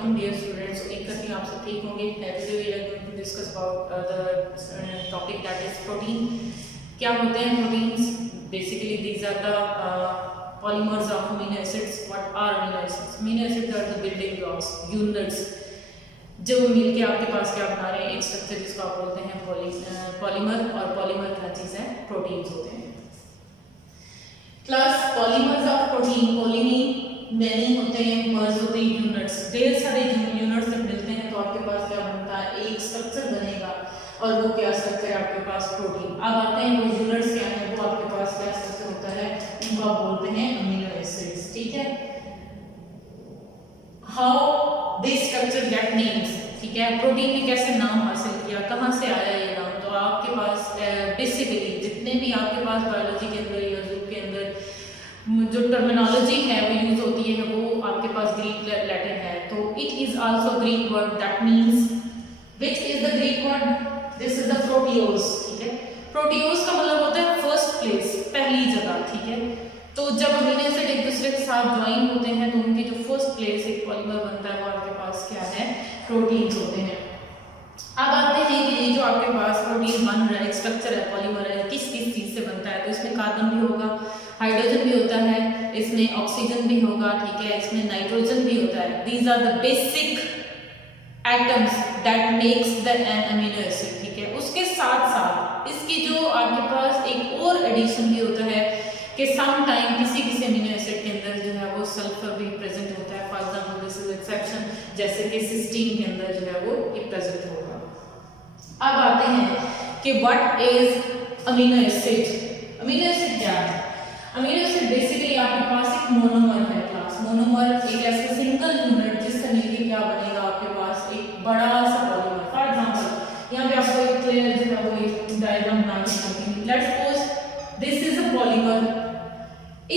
Assalamualaikum dear students. एक करके आप सब ठीक होंगे. Today we are going to discuss about the topic that is protein. क्या होते हैं proteins? Basically these are the polymers of amino acids. What are amino acids? Amino acids are the building blocks, units. जो मिलके आपके पास क्या बना रहे हैं एक स्ट्रक्चर जिसको आप बोलते हैं पॉलीमर. और पॉलीमर क्या चीज़ है? प्रोटीन्स होते हैं. Class polymers of protein. Poly mean many होते हैं, मर्ज होते हैं, यूनिट्स. ढेर सारे यूनिट्स जब मिलते हैं तो आपके पास क्या बनता है? एक स्ट्रक्चर बनेगा. और वो क्या स्ट्रक्चर है आपके पास? प्रोटीन. अब आते हैं वो यूनिट्स क्या है, वो आपके पास क्या स्ट्रक्चर होता है, उनको आप बोलते हैं अमीनो एसिड्स. ठीक है. How this structure get names. ठीक है. प्रोटीन ने कैसे नाम हासिल किया, कहाँ से आया ये नाम? तो आपके पास बेसिकली जितने भी आपके पास बायोलॉजी के अंदर या जूक के अंदर जो टर्मिनोलॉजी है वो यूज होती है वो आपके पास ग्रीक लैटिन है. तो it is also Greek word that means which is the Greek word? This is the proteios. ठीक है. प्रोटियोज का मतलब होता है फर्स्ट प्लेस, पहली जगह. ठीक है. तो जब अमीनो एसिड एक दूसरे के साथ ज्वाइन होते हैं तो उनकी जो फर्स्ट प्लेस एक पॉलीमर बनता है वो आपके पास क्या है? प्रोटीन्स होते हैं. अब आते हैं कि ये जो आपके पास प्रोटीन बन रहा है, एक स्ट्रक्चर है, पॉलीमर है, किस किस चीज से बनता है? तो इसमें कार्बन भी होगा, हाइड्रोजन भी होता है, इसमें ऑक्सीजन भी होगा. ठीक है. इसमें नाइट्रोजन भी होता है. These are the basic atoms that makes the an amino acid. ठीक है. उसके साथ साथ इसकी जो आपके पास एक और एडिशन भी होता है कि सम टाइम किसी किसी अमीनो एसिड के अंदर जो है वो सल्फर भी प्रेजेंट होता है. For example this is exception, जैसे कि सिस्टीन के अंदर जो है वो ये प्रेजेंट होगा. अब आते हैं कि what is amino acid. Amino acid क्या है? अमीनो एसिड बेसिकली आपके पास एक मोनोमर है. क्लास मोनोमर एक ऐसा सिंगल यूनिट जिससे मिलकर क्या बनेगा आपके पास एक बड़ा सा पॉलीमर. फॉर एग्जांपल यहाँ पे आपको एक क्लियर जो है वो एक डायग्राम बना के दिखाती हूं. Let's suppose this is a polymer.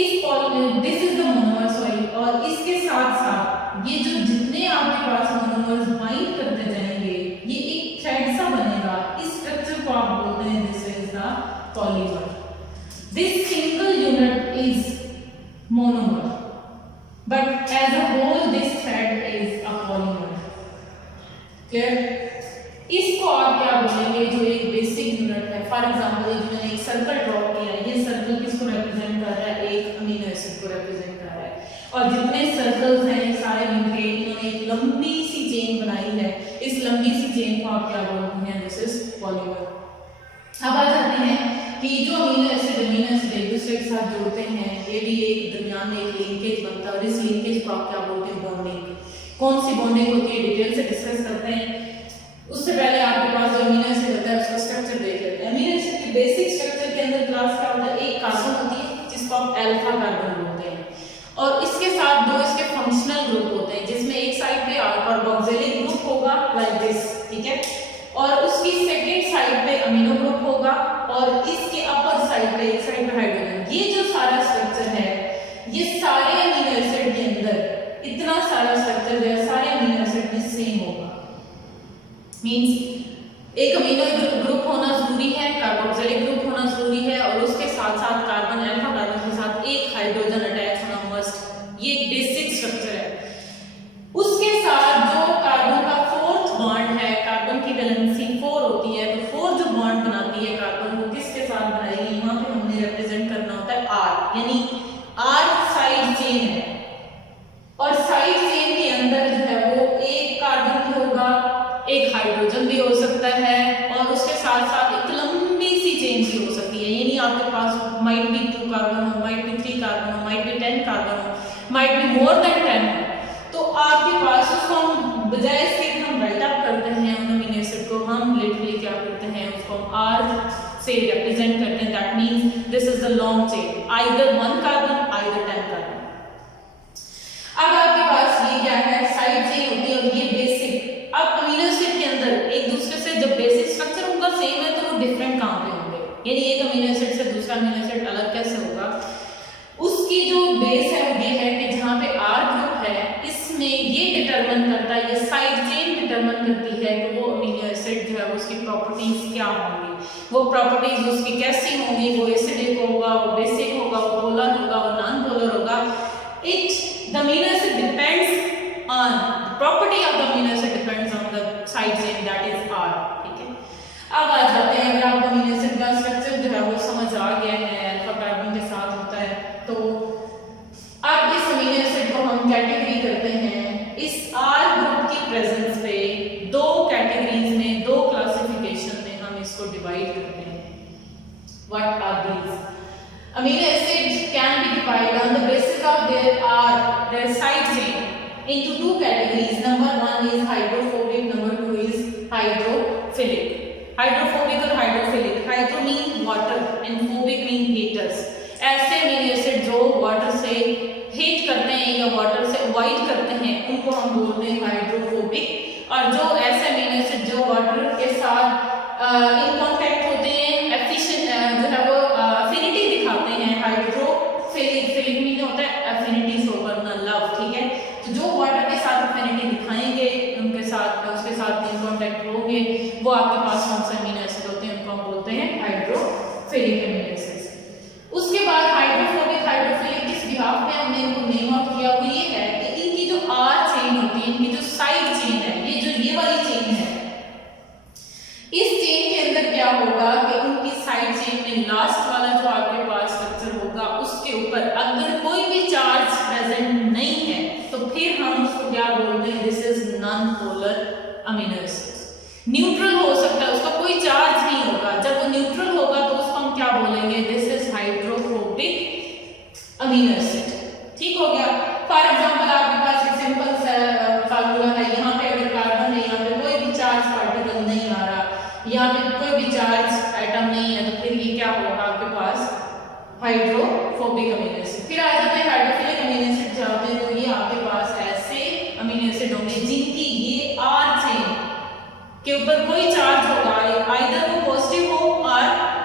इस polymer this is the monomer sorry. और इसके साथ साथ ये जो जितने आपके पास मोनोमर्स बाइंड करते जाएंगे ये एक थ्रेड सा बनेगा. इस स्ट्रक्चर को आप बोलते हैं this is the polymer. This single unit is monomer, but as a whole this thread is a polymer. Clear? इसको आप क्या बोलेंगे? जो एक बेसिक यूनिट है. फॉर एग्जांपल जो मैंने एक सर्कल ड्रॉ किया है, ये सर्कल किसको रिप्रेजेंट कर रहा है? एक अमीनो एसिड को रिप्रेजेंट कर रहा है. और जितने सर्कल्स हैं ये सारे मिलके इन्होंने एक लंबी सी चेन बनाई है. इस लंबी सी चेन को आप क्या बोलते हैं? This is polymer. अब आ जाते हैं कि जो अमीनो एसिड एक दूसरे के साथ जोड़ते हैं, ये भी एक दरमियान में एक लिंकेज बनता है. और इस लिंकेज को आप क्या बोलते हैं? बॉन्डिंग. कौन सी बॉन्डिंग होती है डिटेल से डिस्कस करते हैं. उससे पहले आपके पास जो अमीनो एसिड होता है उसका स्ट्रक्चर देख लेते हैं. अमीनो एसिड के बेसिक स्ट्रक्चर के अंदर क्लास क्या होता है? एक कार्बन होती है जिसको आप अल्फा कार्बन बोलते हैं. और इसके साथ दो इसके फंक्शनल ग्रुप होते हैं जिसमें एक साइड पे कार्बोक्सिलिक ग्रुप होगा लाइक दिस. ठीक है. और उसकी सेकंड साइड पे अमीनो ग्रुप होगा और इसके अपर साइड पे एक साइड पे हाइड्रोजन. ये जो सारा स्ट्रक्चर है ये सारे अमीनो एसिड के अंदर इतना सारा स्ट्रक्चर जो है सारे अमीनो एसिड में सेम होगा. मींस एक अमीनो ग्रुप होना जरूरी है, कार्बोक्सिलिक ग्रुप होना जरूरी है और उसके साथ साथ कार्बन अल्फा कार्बन के साथ एक हाइड्रोजन अटैच होना मस्ट. ये एक बेसिक स्ट्रक्चर है. उसके साथ जो कार्बन का फोर्थ बॉन्ड है, कार्बन की वैलेंसी 4 होती है, तो 4 जो बॉन्ड बनाती है कार्बन वो किसके साथ बनाएगी? यहाँ पे हमने रिप्रेजेंट करना होता है R, यानी R साइड चेन है. और साइड चेन के अंदर जो है वो एक कार्बन भी होगा, एक हाइड्रोजन भी हो सकता है और उसके साथ साथ एक लंबी सी चेन भी हो सकती है. यानी आपके पास माइट बी 2 कार्बन हो, माइट बी 3 कार्बन हो, माइट बी 10 कार्बन हो, माइट बी मोर देन 10 हो. तो आपके पास उसको हम बजाय इसके हम राइट अप करते हैं उन अमीनो एसिड को, हम लिटरली क्या करते हैं उसको हम R से रिप्रेजेंट करते हैं. That means this is the long chain, either 1 carbon either 10 carbon. अब आपके पास ये क्या है? साइड चेन होती है और ये बेसिक. अब अमीनो एसिड के अंदर एक दूसरे से जब बेसिक स्ट्रक्चर उनका सेम है तो वो डिफरेंट कहां पे होंगे? यानी एक अमीनो एसिड से दूसरा अमीनो एसिड अलग कैसे होगा? उसकी जो बेस है वो ये है कि जहां पे R ग्रुप है इसमें ये डिटरमिन करता है, ये साइड चेन डिटरमिन करती है कि वो अमीनो एसिड जो है वो उसकी प्रॉपर्टीज क्या होंगी. वो प्रॉपर्टीज उसकी कैसी होंगी? वो एसिडिक होगा, वो बेसिक होगा, वो पोलर होगा, वो नॉन पोलर होगा. It the amino acid depends on property of the amino acid depends on the side chain, that is R, ठीक है। अब आ जाते हैं, अगर आपको अमीनो एसिड का स्ट्रक्चर जो है वो समझ आ गया है, अल्फा कार्बन के साथ होता है, तो अब इस अमीनो एसिड को हम कैटेगरी करते हैं। इस R ग्रुप की प्रेजेंस पे दो कैटेगरीज में, दो क्लासिफिकेशन में हम इसको डिवाइड करते हैं। What are these? Amino acid can be divided on the basis of their side chain into two categories. Number one is hydrophobic, number two is hydrophilic. Hydrophobic और hydrophilic, hydro mean water and phobic mean haters. ऐसे amino acid जो water से hate करते हैं या water से avoid करते हैं उनको हम बोलते हैं हाइड्रोफोबिक, और जो ऐसे अमीनो एसिड जो वाटर के साथ इन कांटेक्ट होते हैं, एफिशिएंट जो है वो अफिनिटी दिखाते हैं, हाइड्रोफिलिक। फिलिक मीन होता है अफिनिटी सो वरना लव, ठीक है। तो जो वाटर के साथ अफिनिटी दिखाएंगे, उनके साथ उसके साथ इन कांटेक्ट होंगे, वो आपके पास कौन से अमीनो एसिड होते हैं, उनको हम बोलते हैं हाइड्रोफिलिक अमीनो एसिड्स। उसके बाद हाइड्रोफोबिक, हाइड्रोफिलिक किस बिहाफ पे हमने इनको नेम आउट किया, वो ये है कि इनकी जो आर चेन होती है, इनकी जो साइड चेन है, ये जो ये वाली चेन है, इस चेन के अंदर क्या होगा कि उनकी साइड चेन में लास्ट वाला जो आपके पास स्ट्रक्चर होगा उसके ऊपर अगर कोई भी चार्ज प्रेजेंट नहीं है तो फिर हम उसको क्या बोलते हैं, this is non polar amino acid. Neutral हो सकता है, उसका कोई चार्ज नहीं होगा, जब वो न्यूट्रल होगा तो उसको हम क्या बोलेंगे, this is hydrophobic amino acid. ठीक हो गया। फॉर एग्जांपल आपके पास एक सिंपल सा फार्मूला है, यहाँ पे अगर कार्बन है, यहाँ पे कोई भी चार्ज पार्टिकल नहीं आ रहा, यहाँ पे कोई भी चार्ज एटम नहीं है, तो फिर ये क्या होगा आपके पास, हाइड्रोफोबिक अमीनो एसिड। फिर आ जाते हैं हाइड्रोफिलिक अमीनो एसिड जो होते हैं, तो ये आपके पास ऐसे अमीनो एसिड होंगे जिनकी ये आर चेन के ऊपर कोई चार्ज होगा, आइदर वो पॉजिटिव हो और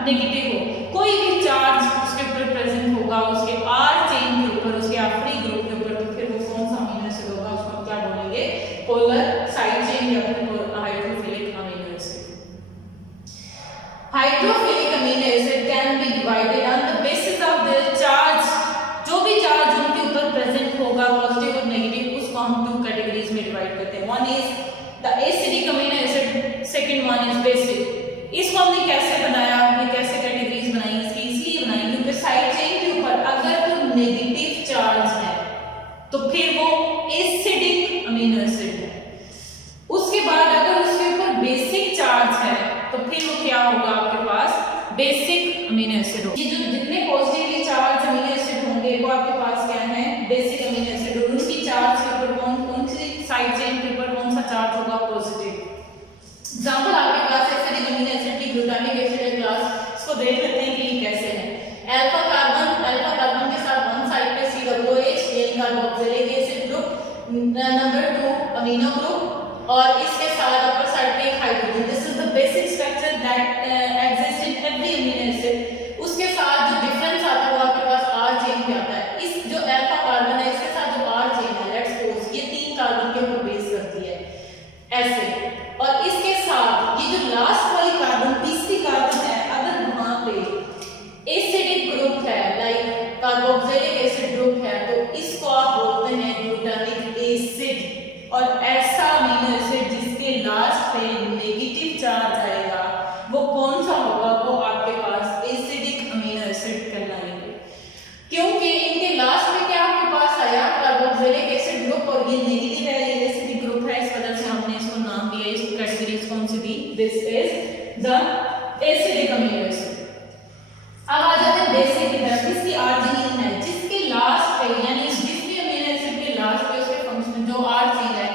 नेगेटिव हो, कोई भी चार्ज उसके ऊपर प्रेजेंट होगा उसके आर चेन के ऊपर, उसके आखिरी ग्रुप के ऊपर, तो फिर वो कौन सा अमीनो एसिड होगा, उसको हम क्या बोलेंगे, पोलर साइड चेन या फिर hydrophilic amino acid. Hydrophilic amino acid can be divided on the basis of their charge, जो भी चार्ज उनके ऊपर प्रेजेंट होगा पॉजिटिव और नेगेटिव, उसको हम टू कैटेगरीज में डिवाइड करते हैं। One is the acidic amino acid, second one is basic. इसको हमने कैसे बनाया, हमने कैसे कैटेगरीज बनाई इसकी, इसलिए बनाई क्योंकि साइड चेन के ऊपर अगर कोई नेगेटिव चार्ज है तो फिर वो एसिडिक अमीनो एसिड है। उसके बाद अगर उसके ऊपर बेसिक चार्ज है तो फिर वो क्या होगा आपके पास, बेसिक अमीनो एसिड होगा। ये जो जितने पॉजिटिवली चार्ज अमीनो एसिड होंगे वो आपके पास क्या है, बेसिक अमीनो एसिड, और उनकी चार्ज के ऊपर कौन सी साइड चेन के ऊपर कौन सा चार्ज होगा, पॉजिटिव। एग्जांपल आपके पास एसिडिक अमीनो एसिड की ग्लूटामिक एसिड है क्लास, इसको देख लेते हैं कि ये कैसे है। अल्फा कार्बन के साथ वन साइड पे COOH यानी carboxylic acid group, number 2 amino group, और इसके साथ अपर साइड पे एक hydrogen. This is the basic structure that exist in every amino acid. उसके साथ जो डिफरेंस आता है वो आपके पास आर चेन पे आता है। इस जो अल्फा कार्बन है इसके साथ जो आर चेन है, लेट्स सपोज ये 3 कार्बन के ऊपर बेस करती है ऐसे, और इसके साथ ये जो लास्ट वाली कार्बन, तीसरी कार्बन है, अगर वहां पे एसिडिक ग्रुप है लाइक कार्बोक्सिलिक एसिड ग्रुप है, तो इसको आप बोलते हैं ग्लूटामिक एसिड। और ऐसा अमीनो एसिड जिसके लास्ट पे नेगेटिव चार्ज आएगा वो कौन सा होगा, वो आपके पास एसिडिक अमीनो एसिड कहलाएंगे, क्योंकि इनके लास्ट में क्या आपके पास आया, कार्बोक्सिलिक एसिड ग्रुप, और ये नेगेटिव है, ये एसिडिक ग्रुप है, इस वजह से हमने इसको नाम दिया, इसको कैटेगरीज कौन सी दी, this is the acidic amino acid. अब आ जाते हैं बेसिक की तरफ। इसकी आर्जिनिन है जिसके लास्ट पे, यानी जिस भी अमीनो एसिड के लास्ट पे उसके फंक्शन जो आर्जिन है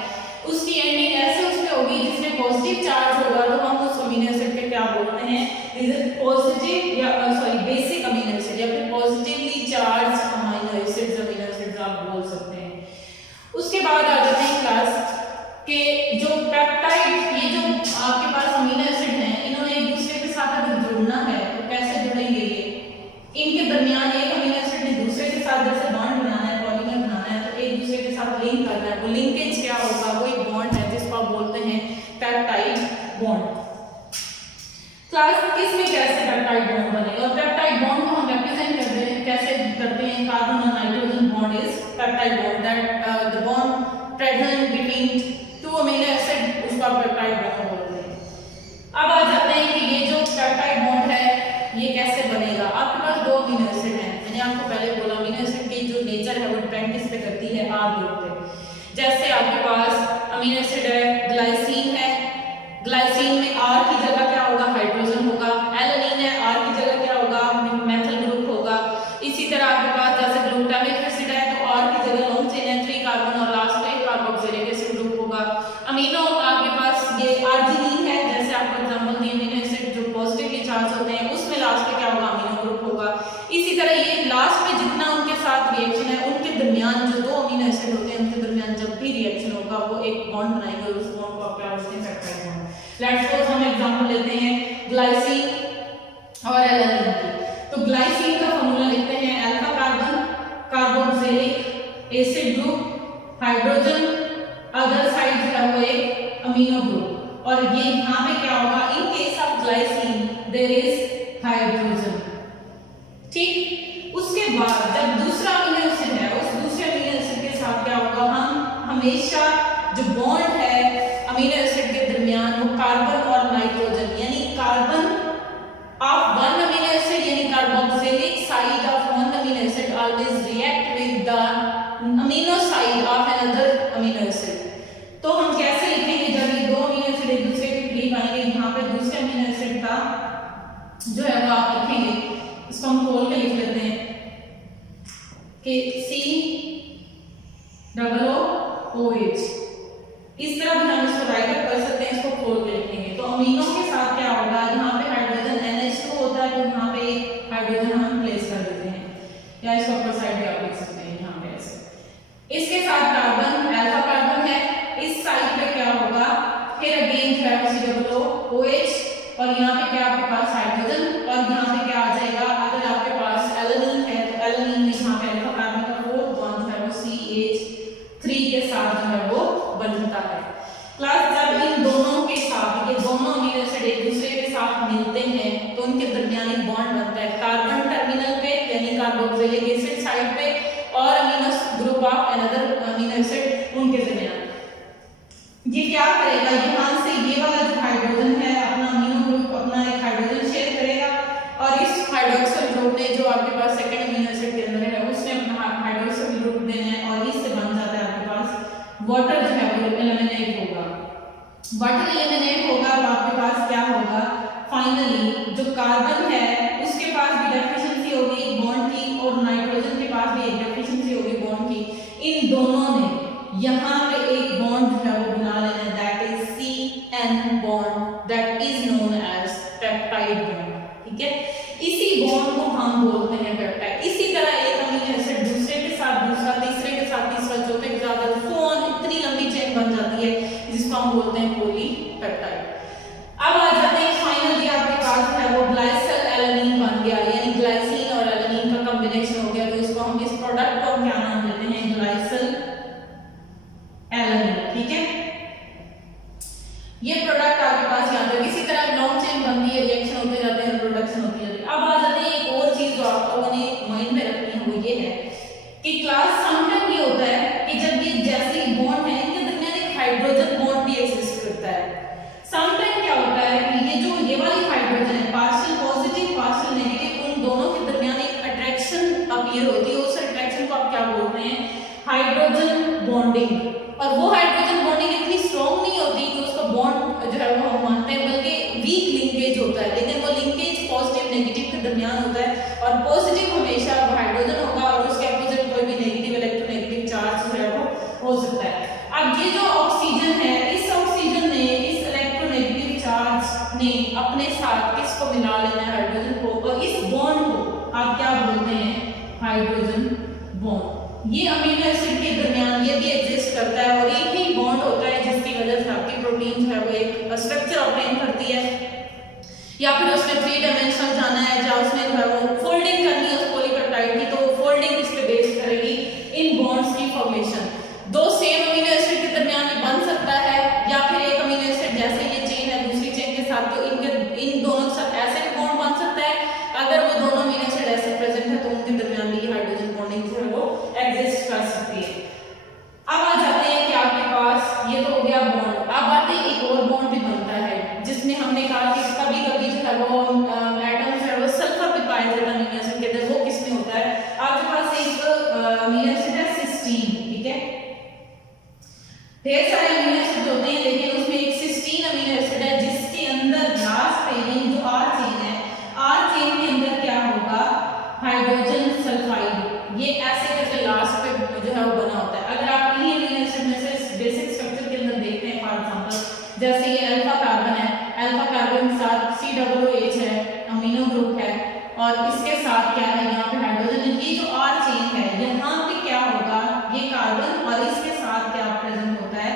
उसकी एंडिंग ऐसे उस पे होगी जिसमें पॉजिटिव चार्ज होगा, तो हम उस अमीनो एसिड के क्या बोलते हैं, दिस इज पॉजिटिव या सॉरी बेसिक अमीनो एसिड, या फिर पॉजिटिवली चार्ज अमीनो एसिड्स आप बोल सकते हैं। उसके बाद आ जाते हैं क्लास के जो पेप्टाइड, ये जो आपके पास अमीनो एसिड हैं, इन्होंने एक दूसरे के साथ अगर जुड़ना है तो कैसे जुड़ेंगे, ये इनके दरमियान एक अमीनो एसिड ने दूसरे के साथ जैसे बॉन्ड बनाना है, पॉलीमर बनाना है, तो एक दूसरे के साथ लिंक करना है, वो लिंकेज क्या होगा, वो एक बॉन्ड है जिसको आप बोलते हैं पेप्टाइड बॉन्ड। क्लास किस में कैसे पेप्टाइड बॉन्ड बनेगा, और पेप्टाइड बॉन्ड को हम रिप्रेजेंट करते हैं कैसे करते हैं, कार्बन और nitrogen bond is peptide bond, that the bond present between amino acid है, ग्लाइसिन है, ग्लाइसिन में R की जगह क्या होगा, हाइड्रोजन होगा। एलानिन है, R की जगह क्या होगा, मेथल ग्रुप होगा। इसी तरह आपके पास जैसे ग्लूटामिक एसिड है तो R की जगह लॉन्ग चेन है 3 कार्बन और लास्ट पे कार्बोक्सिलिक एसिड ग्रुप होगा। अमीनो आपके पास ये आर्जिनिन है, जैसे आपको एग्जांपल दिए अमीनो एसिड जो पॉजिटिवली चार्ज होते हैं उसमें लास्ट पे क्या होगा, अमीनो ग्रुप होगा। इसी तरह ये लास्ट में जितना उनके साथ रिएक्शन है उनके दरमियान जो दो अमीनो एसिड होते हैं उनके दरमियान जब भी रिएक्शन होगा वो एक बॉन्ड बनाएंगे और उस बॉन्ड को आप क्या बोलते हैं, पेप्टाइड बॉन्ड। लेट्स सपोज हम एग्जांपल लेते हैं ग्लाइसिन और एलानिन की। तो ग्लाइसिन का फॉर्मूला लिखते हैं alpha carbon, carboxylic acid group, hydrogen, other side जो है वो एक अमीनो ग्रुप। और ये यहाँ पे क्या होगा, in case of glycine there is hydrogen. ठीक, उसके बाद जब दूसरा अमीनो एसिड है उस दूसरे अमीनो एसिड के साथ क्या होगा, हम हमेशा जो बॉन्ड है अमीनो एसिड के दरमियान वो कार्बन और नाइट्रोजन यानी carbon of one amino acid यानी carboxylic side of one amino acid always react with the amino side of another amino acid. तो हम कैसे लिखेंगे, जब ये दो अमीनो एसिड एक दूसरे के करीब आएंगे, यहाँ पे दूसरे अमीनो एसिड का जो है वो आप लिखेंगे, इसको हम खोल के लिख लेते हैं कि COOH। इस तरह भी हम इसको राइट अप कर सकते हैं, इसको खोल के लिखेंगे। तो अमीनो के साथ क्या होगा, यहाँ पे हाइड्रोजन NH2 होता है तो यहाँ पे हाइड्रोजन हम प्लेस कर देते हैं, या इसको अपर साइड भी आप लिख सकते हैं यहाँ पे ऐसे। इसके साथ कार्बन अल्फा कार्बन है, इस साइड पे क्या होगा, फिर अगेन जो है COOH और यहाँ पे क्या आपके पास हाइड्रोजन और यहाँ पे क्या आ जाएगा, अगर आपके पास एलानिन है तो एलानिन में यहाँ पे अल्फा कार्बन का फोर्थ बॉन्ड जो है वो CH3 के साथ जो है वो बनता है। प्लस जब इन दोनों के साथ ये दोनों अमीनो एसिड एक दूसरे के साथ मिलते हैं तो उनके दरमियान एक बॉन्ड बनता है कार्बन टर्मिनल पे यानी कार्बोक्सिलिक एसिड साइड पे और amino group of another amino acid उनके दरमियान। ये क्या करेगा, यहाँ से ये वाला जो हाइड्रोजन है अपना अमीनो ग्रुप अपना एक हाइड्रोजन शेयर करेगा और इस हाइड्रोक्सिल ग्रुप ने जो आपके पास सेकंड अमीनो एसिड के अंदर है उसने अपना हाइड्रोक्सिल ग्रुप देना है और इससे बन जाता है आपके पास वाटर जो है वो एलिमिनेट होगा। वाटर एलिमिनेट होगा तो आपके पास क्या होगा, फाइनली जो कार्बन है उसके पास भी डेफिशिएंसी होगी बॉन्ड की और नाइट्रोजन के पास भी एक डेफिशिएंसी होगी बॉन्ड की। इन दोनों ने यहाँ पे एक बॉन्ड जो है वो बना लेना है, that is CN bond that is known as peptide bond. ठीक है, इसी बॉन्ड को हम बोलते हैं पेप्टाइड। इसी तरह एक अमीनो एसिड दूसरे के साथ दूसरा, तीसरे के साथ तीसरा, चौथे के साथ फोन इतनी लंबी चेन बन जाती है जिसको हम बोलते हैं पॉलीपेप्टाइड। अब आ जाते हैं फाइनली आपके पास है वो ग्लाइसिल एलानिन बन गया, यानी ग्लाइसिन और एलानिन का कॉम्बिनेशन हो गया। तो इसको हम इस प्रोडक्ट को क्या नाम देते हैं, ग्लाइसिल एलानिन। ठीक है, ये प्रोडक्ट आपके पास यहाँ पे इसी तरह लॉन्ग चेन बनती है, रिएक्शन होते जाते हैं, प्रोडक्शन होती जाती है। अब आ जाते हैं एक और चीज जो आप लोगों ने माइंड में रखनी है, वो ये है कि क्लास समटाइम ये होता है कि जब ये जैसे बॉन्ड है इनके दरमियान एक हाइड्रोजन बॉन्ड भी एग्जिस्ट करता है। समटाइम क्या होता है कि ये जो ये वाली हाइड्रोजन है पार्शियल पॉजिटिव पार्शियल नेगेटिव, उन दोनों के दरमियान एक अट्रैक्शन अपीयर होती है। उस अट्रैक्शन को आप क्या बोलते हैं, हाइड्रोजन बॉन्डिंग। और वो हाइड्रोजन बॉन्डिंग इतनी स्ट्रॉन्ग नहीं होती कि उसका बॉन्ड जो है वो हम मानते हैं, बल्कि वीक लिंकेज होता है, लेकिन वो लिंकेज पॉजिटिव नेगेटिव के दरमियान होता है और पॉजिटिव हमेशा हाइड्रोजन होगा और उसके अपोजिट कोई भी नेगेटिव इलेक्ट्रोनेगेटिव चार्ज जो है वो हो सकता है। अब ये जो ऑक्सीजन है, इस ऑक्सीजन ने इस इलेक्ट्रोनेगेटिव चार्ज ने अपने साथ किसको मिला लेना है, हाइड्रोजन को, और इस बॉन्ड को आप क्या बोलते हैं, हाइड्रोजन बॉन्ड। ये अमीनो एसिड के दरमियान ये भी एग्जिस्ट करता है और एक ही बॉन्ड होता है जिसकी वजह से आपकी प्रोटीन जो है वो एक स्ट्रक्चर ऑब्टेन करती है, या फिर उसमें 3 डायमेंशनल जाना है या उसमें जो है वो फोल्डिंग करनी है उस पॉलीपेप्टाइड की, तो फोल्डिंग इस पे बेस करेगी इन बॉन्ड्स की फॉर्मेशन। दो सेम अमीनो एसिड के दरमियान ये बन सकता है या फिर एक अमीनो एसिड जैसे ये चेन है दूसरी चेन के साथ, तो इन दोनों के साथ ऐसे भी बॉन्ड बन सकता है। अगर वो दोनों अमीनो एसिड ऐसे प्रेजेंट है तो उनके दरमियान भी हाइड्रोजन बॉन्डिंग जो है वो एग्जिस्ट कर सकती है। अब आ जाते हैं कि आपके पास ये तो हो गया बॉन्ड। अब आते हैं एक और बॉन्ड भी बनता है जिसमें हमने कहा कि कभी कभी जो है वो एटम जो है वो सल्फर भी पाया जाता है अमीनो एसिड के अंदर। वो किसमें होता है, आपके पास एक अमीनो एसिड है सिस्टीन। ठीक है, ढेर सारे अमीनो एसिड होते हैं, लेकिन उसमें एक सिस्टीन अमीनो एसिड है जिसके अंदर लास्ट पे यानी जो आर चेन है, आर चेन के अंदर क्या होगा, हाइड्रोजन सल्फाइड, ये ऐसे करके लास्ट पे जो है वो बना होता है। अगर आप इन्हीं अमीनो एसिड में से बेसिक स्ट्रक्चर के अंदर देखते हैं, फॉर एग्जांपल जैसे ये अल्फा कार्बन है, अल्फा कार्बन के साथ COOH है, अमीनो ग्रुप है, और इसके साथ क्या है यहाँ पे हाइड्रोजन। ये जो आर चेन है यहाँ पे क्या होगा, ये कार्बन और इसके साथ क्या प्रेजेंट होता है,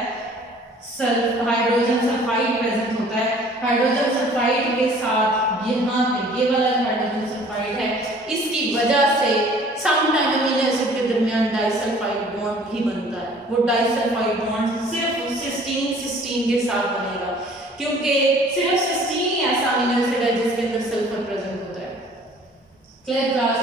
हाइड्रोजन सल्फाइड प्रेजेंट होता है। हाइड्रोजन सल्फाइड के साथ यहाँ पे ये वाला हाइड्रोजन सल्फाइड है, इसकी वजह से समटाइम अमीनो एसिड के दरमियान डाइसल्फाइड बॉन्ड भी बनता है। वो डाइसल्फाइड बॉन्ड सिर्फ सिस्टीन के साथ बनेगा, क्योंकि सिर्फ सिस्टीन ही ऐसा अमीनो एसिड है जिसके अंदर सल्फर प्रेजेंट होता है। Clear class.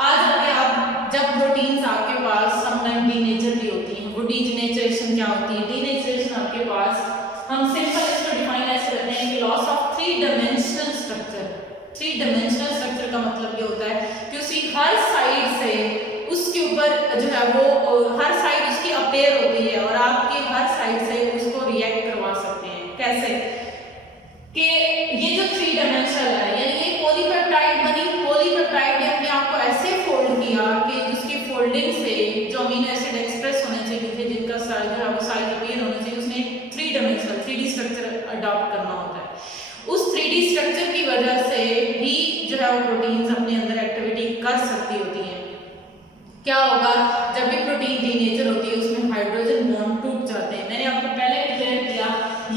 आज आगे आप जब प्रोटीन्स आपके पास समटाइम डीनेचर भी होती हैं, वो डीनेचरेशन क्या होती है, डीनेचरेशन आपके पास हम सिंपल इसको डिफाइन ऐसे करते हैं कि loss of 3 dimensional structure. 3 dimensional structure का मतलब ये होता है कि उसकी हर साइड से उसके ऊपर जो है वो हर साइड उसकी अपेयर होती है और आपकी हर साइड से उसको रिएक्ट करवा सकते हैं। कैसे कि ये जो 3 डायमेंशनल है, यानी ये पॉलीपेप्टाइड बनी, पॉलीपेप्टाइड ने अपने आप को ऐसे फोल्ड किया कि उसकी फोल्डिंग से जो अमीनो एसिड एक्सप्रेस होने चाहिए थे, जिनका साइज जो है वो साइज अपेयर होना चाहिए, उसने 3 डायमेंशनल 3D स्ट्रक्चर अडॉप्ट करना होता है। उस 3D स्ट्रक्चर की वजह से ही जो है वो प्रोटीन्स अपने अंदर एक्टिविटी कर सकती होती हैं। क्या होगा, जब भी प्रोटीन डीनेचर होती है उसमें हाइड्रोजन बॉन्ड टूट जाते हैं। मैंने आपको पहले क्लियर किया,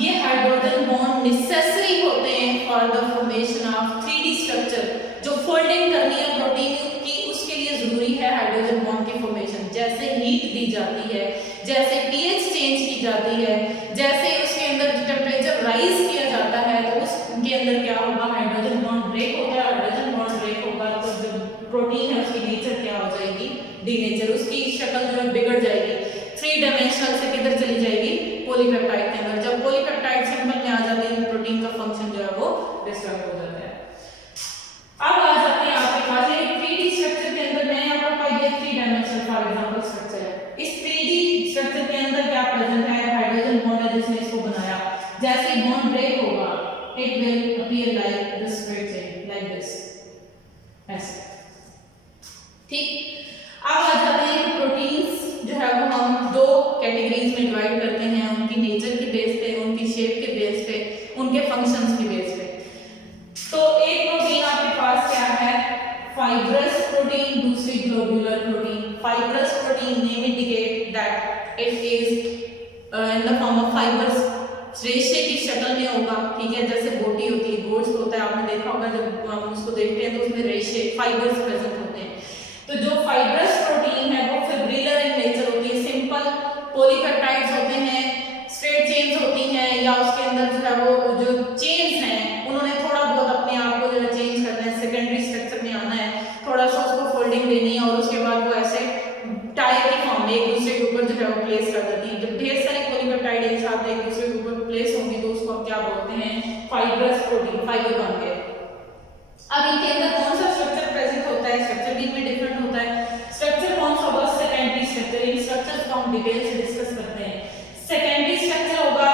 ये हाइड्रोजन बॉन्ड नेसेसरी होते हैं for the formation of 3D structure. जो फोल्डिंग करनी है प्रोटीन की, उसके लिए जरूरी है हाइड्रोजन बॉन्ड की फॉर्मेशन। जैसे हीट दी जाती है, जैसे pH चेंज की जाती है, जैसे उसके अंदर टेम्परेचर राइज किया जाता है, तो उसके अंदर क्या होगा, हाइड्रोजन बॉन्ड ब्रेक होगा। हाइड्रोजन बॉन्ड ब्रेक होगा तो जो प्रोटीन है उसकी नेचर क्या हो जाएगी, डीनेचर, उसकी शक्ल जो है बिगड़ जाएगी। 3 डायमेंशनल से किधर चली जाएगी, पॉलीपेप्टाइड के अंदर। जब पॉलीपेप्टाइड सिंबल में आ जाते हैं प्रोटीन का फंक्शन जो है वो डिस्टर्ब हो जाता है। अब आ जाते हैं आपके पास एक 3D स्ट्रक्चर के अंदर। मैंने आपको कहा ये 3 डायमेंशनल फॉर एग्जांपल स्ट्रक्चर है। इस 3D स्ट्रक्चर के अंदर क्या प्रेजेंट है, हाइड्रोजन बॉन्ड है जिसने इसको बनाया। जैसे बॉन्ड ब्रेक होगा, it will appear like this straight chain, like this, ऐसे। ठीक, अब आ जाते हैं प्रोटीन्स जो है वो हम 2 कैटेगरीज में डिवाइड करते हैं, उनकी नेचर के बेस पे, उनकी शेप के बेस पे, उनके फंक्शंस के बेस पे। तो एक प्रोटीन आपके पास क्या है, फाइब्रस प्रोटीन, दूसरी globular protein. Fibrous protein name indicate that it is in the form of fibres, रेशे की शक्ल में होगा। ठीक है, जैसे बोटी होती है, गोश्त होता है, आपने देखा होगा जब हम उसको देखते हैं तो उसमें रेशे फाइबर्स प्रेजेंट होते हैं। तो जो फाइब्रस प्रोटीन है वो फिब्रिलर इन नेचर होती है। सिंपल पॉलीपेप्टाइड्स होते हैं, स्ट्रेट चेन्स होती हैं, या उसके अंदर जो है वो जो चेन्स हैं उन्होंने थोड़ा बहुत अपने आप को जो है चेंज करना है, सेकेंडरी स्ट्रक्चर में आना है, थोड़ा सा उसको फोल्डिंग देनी है और उसके बाद वो ऐसे टायर की फॉर्म में एक दूसरे के ऊपर जो है वो प्लेस कर देती है। जब ढेर सारे पॉलीपेप्टाइड एक साथ एक दूसरे के ऊपर प्लेस होंगे तो उसको हम क्या बोलते हैं, फाइब्रस प्रोटीन, फाइबर बन गए। अब इनके अंदर कौन सा स्ट्रक्चर प्रेजेंट होता है, स्ट्रक्चर भी इनमें डिफरेंट होता है। स्ट्रक्चर कौन सा होगा, सेकेंडरी स्ट्रक्चर। इन स्ट्रक्चर्स को हम डिटेल से डिस्कस करते हैं। सेकेंडरी स्ट्रक्चर होगा,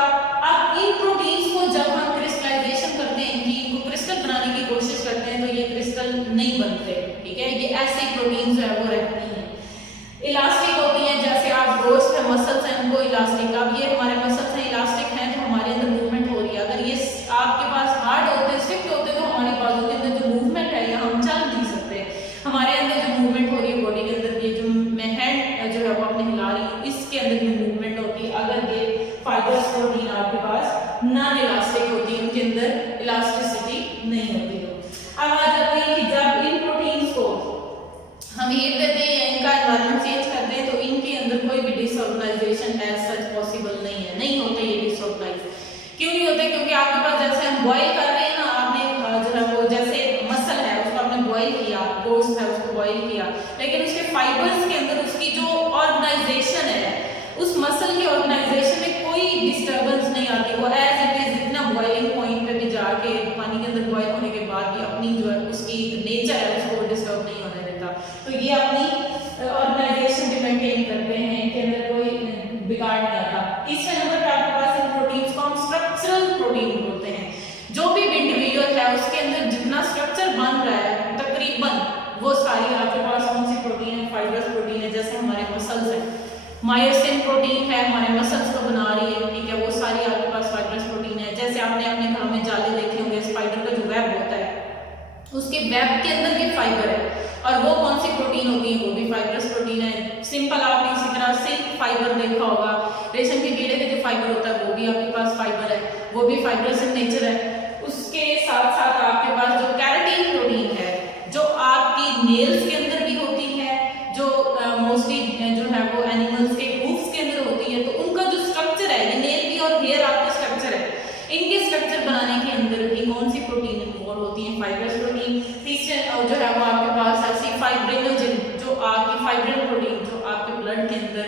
अब इन प्रोटीन्स को जब हम क्रिस्टलाइजेशन करते हैं, इनको क्रिस्टल बनाने की कोशिश करते हैं, तो ये क्रिस्टल नहीं बनते। ठीक है, ये ऐसे प्रोटीन जो है वो रहती हैं, इलास्टिक होती हैं। जैसे आप गोश्त है, मसल्स हैं, उनको इलास्टिक, अब ये हमारे मसल्स हैं, इलास्टिक हैं, तो हमारे अंदर मूवमेंट हो रही है। अगर ये आपके पास हार्ड होते, स्ट्रिक्ट होते, तो हमारी बाजू के अंदर जो मूवमेंट है या हम चल नहीं सकते। हमारे अंदर जो मूवमेंट हो रही है बॉडी के अंदर, ये जो मैं हैंड जो है वो अपने हिला रही हूँ, इसके अंदर जो मूवमेंट होती है, अगर ये फाइबर्स प्रोटीन आपके पास नॉन इलास्टिक होती है, उनके अंदर इलास्टिसिटी नहीं होती है। अब आ जाते हैं कि जब इन प्रोटीन्स को हम हीट देते हैं या इनका एनवायरनमेंट चेंज करते हैं तो इनके अंदर कोई भी डिसऑर्गेनाइजेशन एज सच पॉसिबल नहीं है, नहीं होते ये डिसऑर्गेनाइज। क्यों नहीं होते, क्योंकि आपके पास जैसे हम बॉईल कर रहे हैं ना, आपने जो है वो जैसे मसल है उसको आपने बॉईल किया, गोश्त है उसको बॉईल किया, लेकिन उसके फाइबर्स के अंदर उसकी जो ऑर्गेनाइजेशन है, उस मसल की ऑर्गेनाइजेशन में कोई डिस्टर्बेंस नहीं आती। वो एज इट इज इतना बॉइलिंग पॉइंट पे भी जाके पानी के अंदर बॉईल होने के बाद भी अपनी जो है उसकी नेचर है उसको डिस्टर्ब नहीं होने देता। तो ये अपनी ऑर्गेनाइजेशन भी मेंटेन करते हैं, इनके अंदर कोई बिगाड़ नहीं आता। इसमें प्रोटीन बोलते हैं। जो भी इंडिविजुअल है उसके अंदर जितना स्ट्रक्चर बन रहा है तकरीबन वो सारी आपके पास कौन सी प्रोटीन है, फाइब्रस प्रोटीन है। जैसे हमारे मसल्स है, मायोसिन प्रोटीन है हमारे मसल्स को बना रही है, ठीक है, वो सारी आपके पास फाइब्रस प्रोटीन है। जैसे आपने अपने घरों में जाले देखे होंगे, स्पाइडर का जो वेब होता है उसके वेब के अंदर भी फाइबर है, और वो कौन सी प्रोटीन होती है, वो भी फाइब्रस प्रोटीन है। सिंपल आपने इसी तरह सिल्क फाइबर देखा होगा, रेशम के कीड़े का जो फाइबर होता है वो भी आपके पास फाइबर है, वो भी फाइब्रस इन नेचर है। उसके साथ साथ आपके पास जो कैराटीन प्रोटीन है जो आपकी नेल्स के अंदर भी होती है, जो मोस्टली जो है वो एनिमल्स के हूफ्स के अंदर होती है, तो उनका जो स्ट्रक्चर है, ये नेल भी और हेयर आपके स्ट्रक्चर है, इनके स्ट्रक्चर बनाने के अंदर भी कौन सी प्रोटीन इन्वॉल्व होती है, फाइब्रस प्रोटीन। तीसरे जो है वो आपके पास है फाइब्रिनोजन, जो आपकी फाइब्रिन प्रोटीन जो आपके ब्लड के अंदर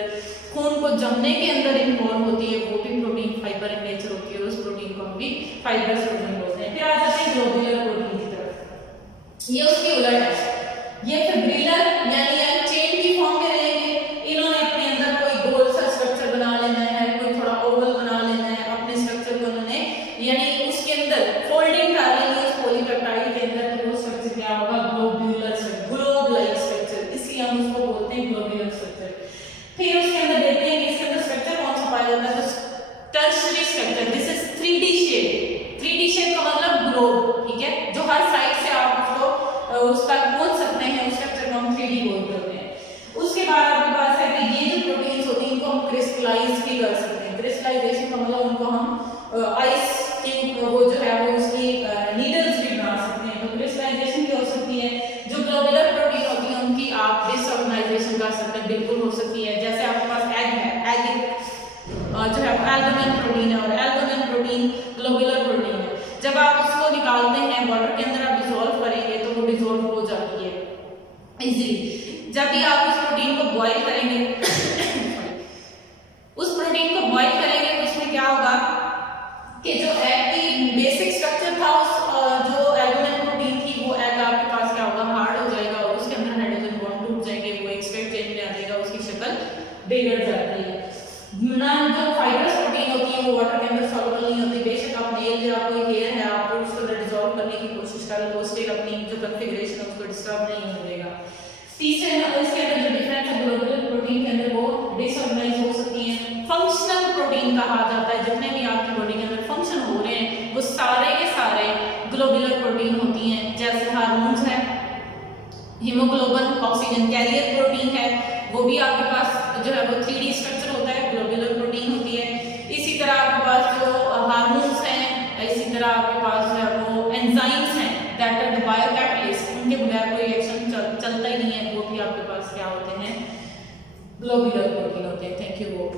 खून को जमने के अंदर इन्वॉल्व होती है, वो भी प्रोटीन फाइबर इन नेचर होती है, उस प्रोटीन को हम भी फाइब्रस प्रोटीन बोलते हैं। फिर आ जाते हैं ग्लोबुलर प्रोटीन की तरफ, ये उसकी उलट है, ये फिब्रिलर यानी चेन की फॉर्म में रहेंगे। इन्होंने अपने अंदर कोई गोल सा स्ट्रक्चर बना लेना है, कोई थोड़ा ओवल बना लेना है, अपने स्ट्रक्चर को उन्होंने यानी उसके अंदर फोल्डिंग कर लेंगे उस पॉलीपेप्टाइड के अंदर, तो वो स्ट्रक्चर क्या होगा, globular structure, globe like structure, इसलिए हम उसको बोलते हैं ग्लोबुलर स्ट्रक्चर। फिर उसके अंदर देखते हैं कि इसके अंदर स्ट्रक्चर कौन सा पाया जाता है, tertiary structure, this is 3D shape. 3D shape का मतलब ग्लोब, ठीक है, जो हर साइड से आप उसको उस तक पहुंच सकते हैं, उस स्ट्रक्चर को हम 3D बोलते हैं। उसके बाद आपके पास है कि ये जो प्रोटीन्स होती हैं इनको हम क्रिस्टलाइज भी कर सकते हैं। क्रिस्टलाइजेशन का मतलब उनको हम आइस की वो जो है वो उसकी नीडल्स भी बना सकते हैं, तो क्रिस्टलाइजेशन भी हो सकती है। जो ग्लोबुलर प्रोटीन होती है उनकी आप डिसऑर्गेनाइजेशन कर सकते हैं, बिल्कुल हो सकती है। जैसे आपके पास एग है, एग जो है एल्बुमिन प्रोटीन है, और एल्बुमिन प्रोटीन ग्लोबुलर प्रोटीन है। जब आप उसको निकालते हैं वाटर के अंदर आप डिसॉल्व करेंगे तो वो डिसॉल्व हो जाती है इजीली। जब भी आप उस प्रोटीन को बॉईल करेंगे उस प्रोटीन को बॉईल करेंगे तो उसमें क्या होगा कि जो एग की बेसिक स्ट्रक्चर था उस जो एल्बुमिन प्रोटीन थी, वो एग आपके पास क्या होगा, हार्ड हो जाएगा, और उसके अंदर हाइड्रोजन बॉन्ड टूट जाएंगे, वो एक स्ट्रेट चेन में आ जाएगा, उसकी शक्ल बिगड़ जाती है। ना जो फाइब्रस प्रोटीन होती है वो वाटर के अंदर सॉल्युबल नहीं होती, बेशक आप नेल या कोई हेयर है आप उसको डिसॉल्व करने की कोशिश कर लो, स्टिल अपनी जो कॉन्फ़िगरेशन है उसको डिस्टर्ब नहीं होने देगा। तीसरे इसके अंदर जो डिफरेंस है ग्लोबुलर प्रोटीन के अंदर वो डिसऑर्गेनाइज हो सकती है। फंक्शनल प्रोटीन कहा जाता है, जितने भी आपकी बॉडी के अंदर फंक्शन हो रहे हैं वो सारे के सारे ग्लोबुलर प्रोटीन होती हैं। जैसे हार्मोन्स है, हीमोग्लोबिन ऑक्सीजन कैरियर प्रोटीन है, वो भी आपके पास जो है वो 3D स्ट्रक्चर होता है, ग्लोबुलर प्रोटीन होती है। इसी तरह आपके पास जो हार्मोन्स हैं, इसी तरह आपके पास जो है वो एंजाइम्स हैं, दैट आर द बायोकैटलिस्ट, उनके बगैर कोई रिएक्शन चलता ही नहीं है, वो भी आपके पास क्या होते हैं, ग्लोबुलर प्रोटीन होते हैं। Thank you.